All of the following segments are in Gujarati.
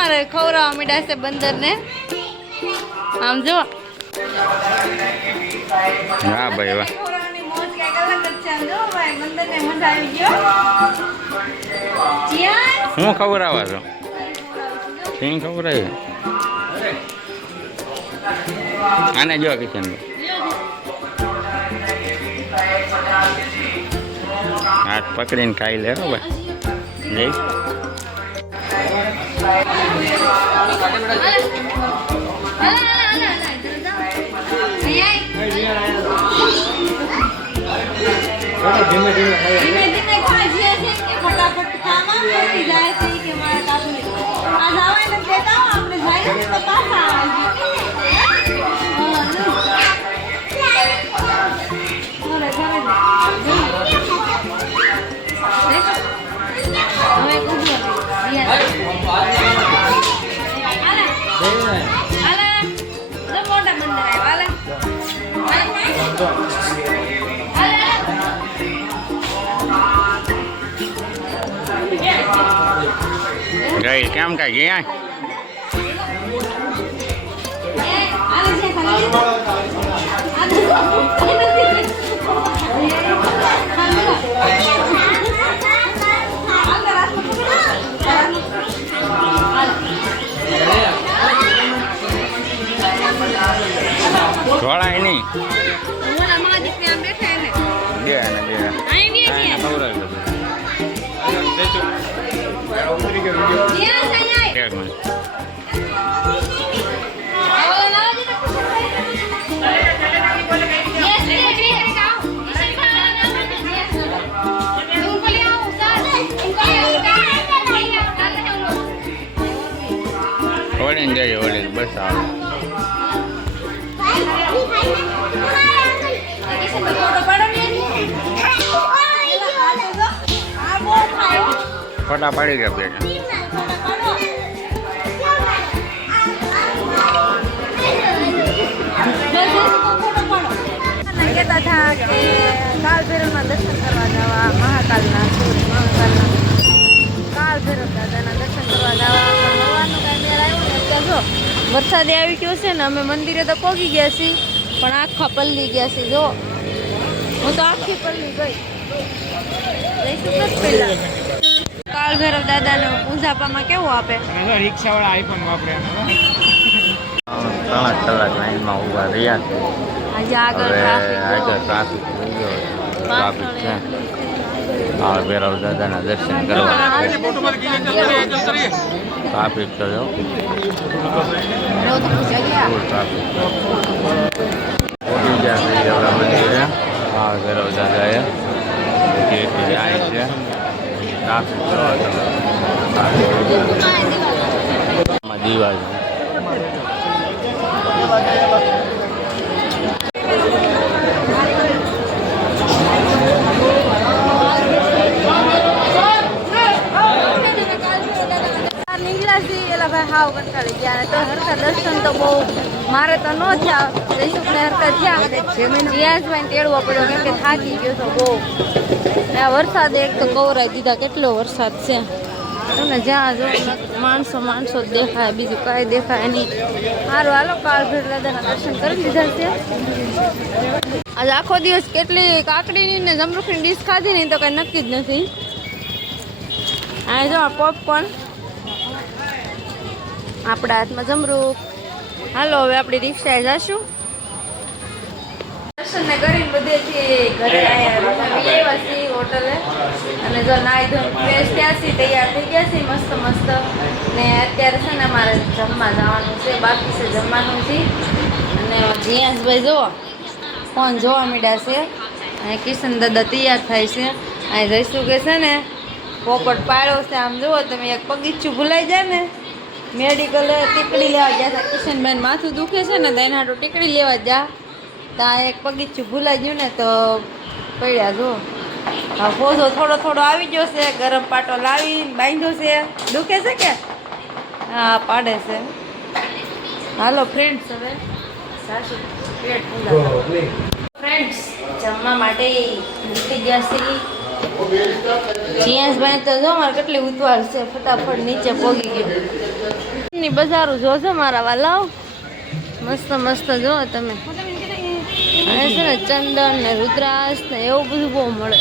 અમારે ખવડાવવા મીડા છે બંદર ને આમ જો હા ભાઈ વાહ ખવડાવવાની મોજ કઈક અલગ જ છે આમ જો ભાઈ બંદર ને મજા આવી ગયો જીયાન હું ખવડાવવા છો સિંગ ખવડાવી આને જો કિશન હાથ પકડીને ખાઈ લે ભાઈ જઈ ધીમે ધીમે ખાજીએ છે કે ફટાફટ ખાવા પડી જાય છે કે મારા કાપને આ જાવે ને દેતા આપણે જાય તો પાછા આવે ગઈ કેમ કઈ ગયા થોડા નહીં ઓળીને જઈએ ઓળીને બસ આવે ફોટા પાડી ગયા બેટા કહેતા હતા કે કાલ ભૈરવના દર્શન કરવા જવા મહાકાલના કાલ ભૈરવ દાદાના દર્શન કરવા જવા ભગવાનનો કાંઈ મેળ આવ્યો ને ત્યાં જો વરસાદે આવી ગયો છે ને અમે મંદિરે તો પહોંચી ગયા છીએ પણ આખા પલ્લી ગયા છીએ જો હું તો આખી પલ્લી ગઈ જઈશું જ પહેલા કાલ ભૈરવ દાદાને પૂંજાપામાં કેવું આપે રિક્ષાવાળા આઈફોન વાપરે 3 કલાક લાઈનમાં ઊભા રહ્યા છે આજે આગળ ટ્રાફિક થઈ ગયો ટ્રાફિક છે કાળ ભૈરવ દાદાના દર્શન કરવા ટ્રાફિક તો જો ટ્રાફિક પહોંચી ગયા છે આપણા મંદિરે કાળ ભૈરવ દાદાએ ગેટ જાય છે ટ્રાફિક દીવા છે હાવ કંટાળી ગયા તો હરખા દર્શન તો બહુ મારે તો ન થયા જયસુખને હરખા થયા જીયાસભાઈ તેડવો પડ્યો કેમ કે થાકી ગયો તો બહુ ને આ વરસાદ એક તો કવરાઈ દીધા કેટલો વરસાદ છે તમને જ્યાં જો માણસો જ દેખાય બીજું કાંઈ દેખાય નહીં સારું હાલો કાળ ભૈરવ દાદાના દર્શન કરી લીધા છે આજે આખો દિવસ કેટલી કાકડીની ને જમરૂખની ડીશ ખાધી નહીં તો કાંઈ નક્કી જ નથી આ જો પોપકોર્ન આપણા હાથમાં જમરૂખ હાલો હવે આપણી રિક્ષાએ જશું દર્શન ને કરીને બધેથી ઘરે આવ્યા છીએ હોટલે અને જો નાઈ ધોઈને ફ્રેશ થયા છીએ તૈયાર થઈ ગયા છીએ મસ્ત મસ્ત ને અત્યારે છે ને અમારે જમવા જવાનું છે બાકી છે જમવાનું છે અને જીયાસભાઈ જુઓ ફોન જોવા માંડ્યા છે અને કિશન દાદા તૈયાર થાય છે અહીં જઈશું કે છે ને પોપટ પાડ્યો છે આમ જુઓ તમે એક પગીચું ભૂલાઈ જાય ને મેડિકલે ટીકડી લેવા ગયા હતા કિશનબેન માથું દુખે છે ને તો એના હાટું ટીકડી લેવા જા ત્યાં એક પગીચું ભૂલાઈ ગયું ને તો પડ્યા જો હા પોઝો થોડો થોડો આવી ગયો છે ગરમ પાટો લાવીને બાંધ્યો છે દુખે છે કે હા પાડે છે હાલો ફ્રેન્ડ્સ હવે સાસુ પેટ ફ્રેન્ડ્સ જમવા માટે નીકળી ગયા છે જીયાસભાઈ તો જો મારે કેટલી ઉતવાળ છે, ફટાફટ નીચે પોગી ગયો. ની બજારું જોજો મારા વાલાઓ, મસ્ત મસ્ત જો તમે. અને છે ને ચંદન ને રુદ્રાક્ષ ને એવું બધું બહુ મળે.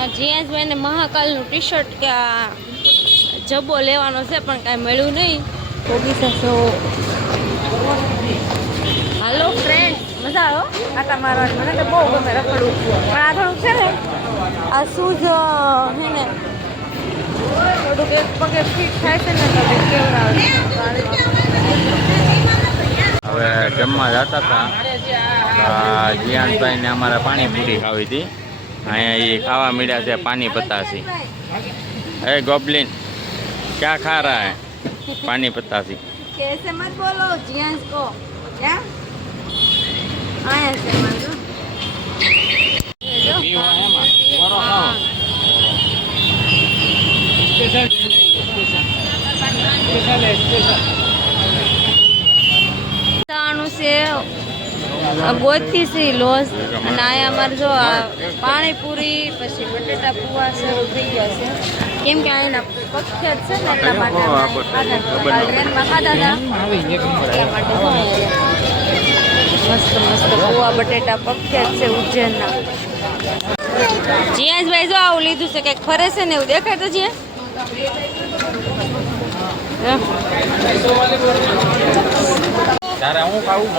આ જીયાસભાઈ ને મહાકાલનું ટી શર્ટ કે આ જબ્બો લેવાનો છે પણ કાંઈ મળ્યું નહીં. પોગી શકશો. હાલો ફ્રેન્ડ, મજા આવ્યો આટા મારવાની. મને તો બહુ ગમે રખડવું, પણ આ થોડુંક છે ને આ શૂઝ છે ને થોડુંક એક પગે ફિટ થાય છે ને તો કેવડાવે. હવે જમવા જતા હતા, જીયાનભાઈ ને અમારે પાણીપુરી ખાવી હતી. અહીંયા એ ખાવા મળ્યા છે પાણી પતાસી. એ ગોબલિન ક્યાં ખા રહા હે? પાણી પતાસી. कैसे मत बोलो जियांस को, क्या आया से मानो ગોતી સી લોસ અને આયા અમારે જો પાણીપુરી પછી બટેટા પુવા શરૂ થઈ ગયા છે. કેમ કે અહીંના પ્રખ્યાત છે ને એટલા માટે ટ્રેનમાં ખાધા હતા. મસ્ત મસ્ત પુવા બટેટા પ્રખ્યાત છે ઉજ્જૈનના. જીયાસભાઈ જો આવું લીધું છે, કંઈક ફરે છે ને એવું દેખાય તો છે. તારે હું ખાવું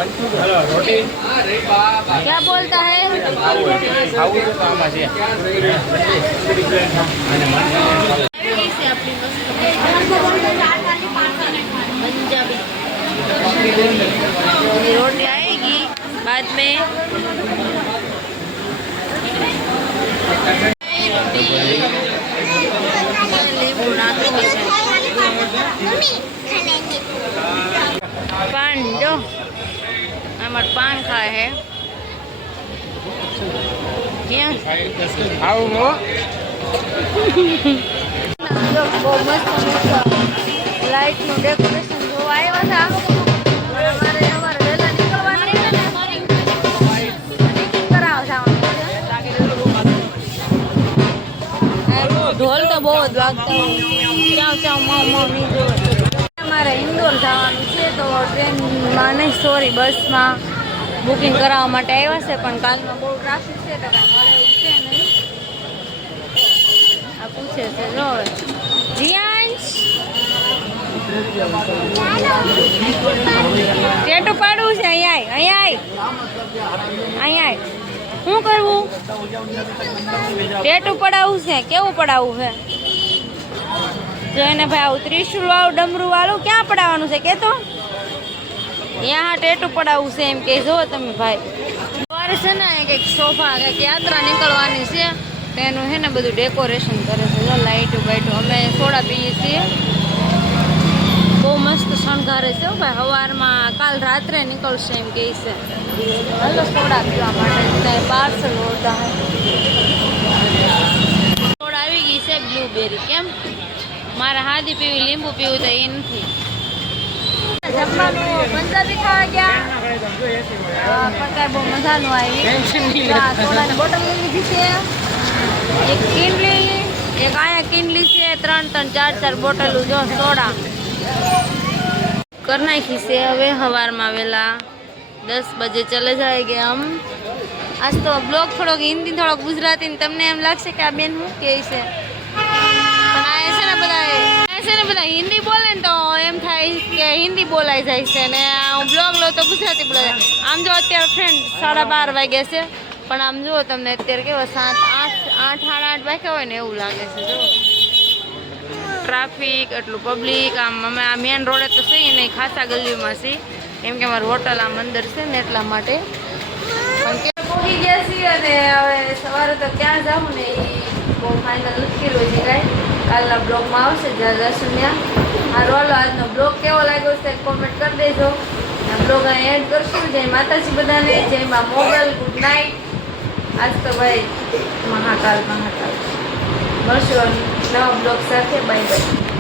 રોટી क्या बोलता है? ખાવું તો આમાં છે. रोटी आएगी बाद में. पान जो हमारे पान खाए है આવું હો. લાઇટનું ડેકોરેશન જોવા આવ્યા હતા. અમારે વહેલા નીકળવાનું છે ને, ઢોલ તો બહુ જ વાગતા હોય. ચાવ ચાવ માવ માવ નહીં જોવે. અમારે ઇન્દોર જવાનું છે તો ટ્રેનમાં નહીં સોરી બસમાં બુકિંગ કરાવવા માટે આવ્યા છે, પણ કાલમાં બહુ ટ્રાફિક છે તો કાંઈ મળે એવું છે નહીં. આ પૂછે છે જો જીયાંશ ટેટુ પાડવું છે. અહીંયા શું કરવું? ટેટુ પડાવવું છે. કેવું પડાવવું છે? જો એને ભાઈ આવું ત્રિશુલ વાળું ડમરું વાળું ક્યાં પડાવવાનું છે કે તો यहाँ ટેટુ પડાવવું છે એમ કે. જો તમે ભાઈ સવારે છે ને કંઈક સોફા કંઈક યાત્રા નીકળવાની છે તો એનું છે ને બધું ડેકોરેશન કરે છે. જો લાઇટો બાઇટો. અમે સોડા પીએ છીએ, બહુ મસ્ત શણગારે છે ભાઈ. સવારમાં કાલ રાત્રે નીકળશે એમ કહે છે. હલો સોડા પીવા માટે પાર્સલ હોતા હે. સોડા આવી ગઈ છે બ્લુબેરી. કેમ મારે હાદી પીવી લીંબુ પીવું તો એ નથી. જમવાનું પંજાબી ખાવા ગયા પણ કાંઈ બહુ મજાનું આવી. સોડાની બોટલ લઈ લીધી છે, એક કિનલી, એક અહીંયા કિનલી છે, 3-4 બોટલો જો સોડા कर नाखी से। हवे हवारमा वेला 10 बजे चले जाएंगे हम। आज तो ब्लॉग थोड़ो हिंदी थोड़ो गुजराती ने तमने एम लागशे के आ बेन हूँ के छे पण आ छे ने बधा हिंदी बोले ने तो एम थाय के हिंदी बोलाई जाय छे ने हूँ ब्लॉग लो तो गुजराती बोलाय। आम जो अत्यारे फ्रेंड 12:30 वाग्या छे पण आम जो तमने अत्यारे केवा 7-8 वाग्या होय ने एवुं लागे छे। जो ट्राफिक एटलू पब्लिक आम अमे आ मेन रोडे तो छे नहीं खासा गलीमां छे केम के मारी होटल आम अंदर छे ने એટલા માટે પણ કે પહોંચી ગયા છીએ અને હવે સવારે તો ક્યાં જાવું ને એ બહુ ફાઇનલ નથી કર્યું છે કાંઈ। કાલના બ્લોગમાં આવશે જ્યાં સુન્યા મારો હાલો આજનો બ્લોગ કેવો લાગ્યો છે કોમેન્ટ કરી દેજો। આ બ્લોગ અહીં એડ કરશું। જય માતાજી બધાને, જય મા મોગલ, ગુડ નાઇટ। આજ તો ભાઈ મહાકાલ મળશું નવા બ્લોગ સાથે। Bye bye.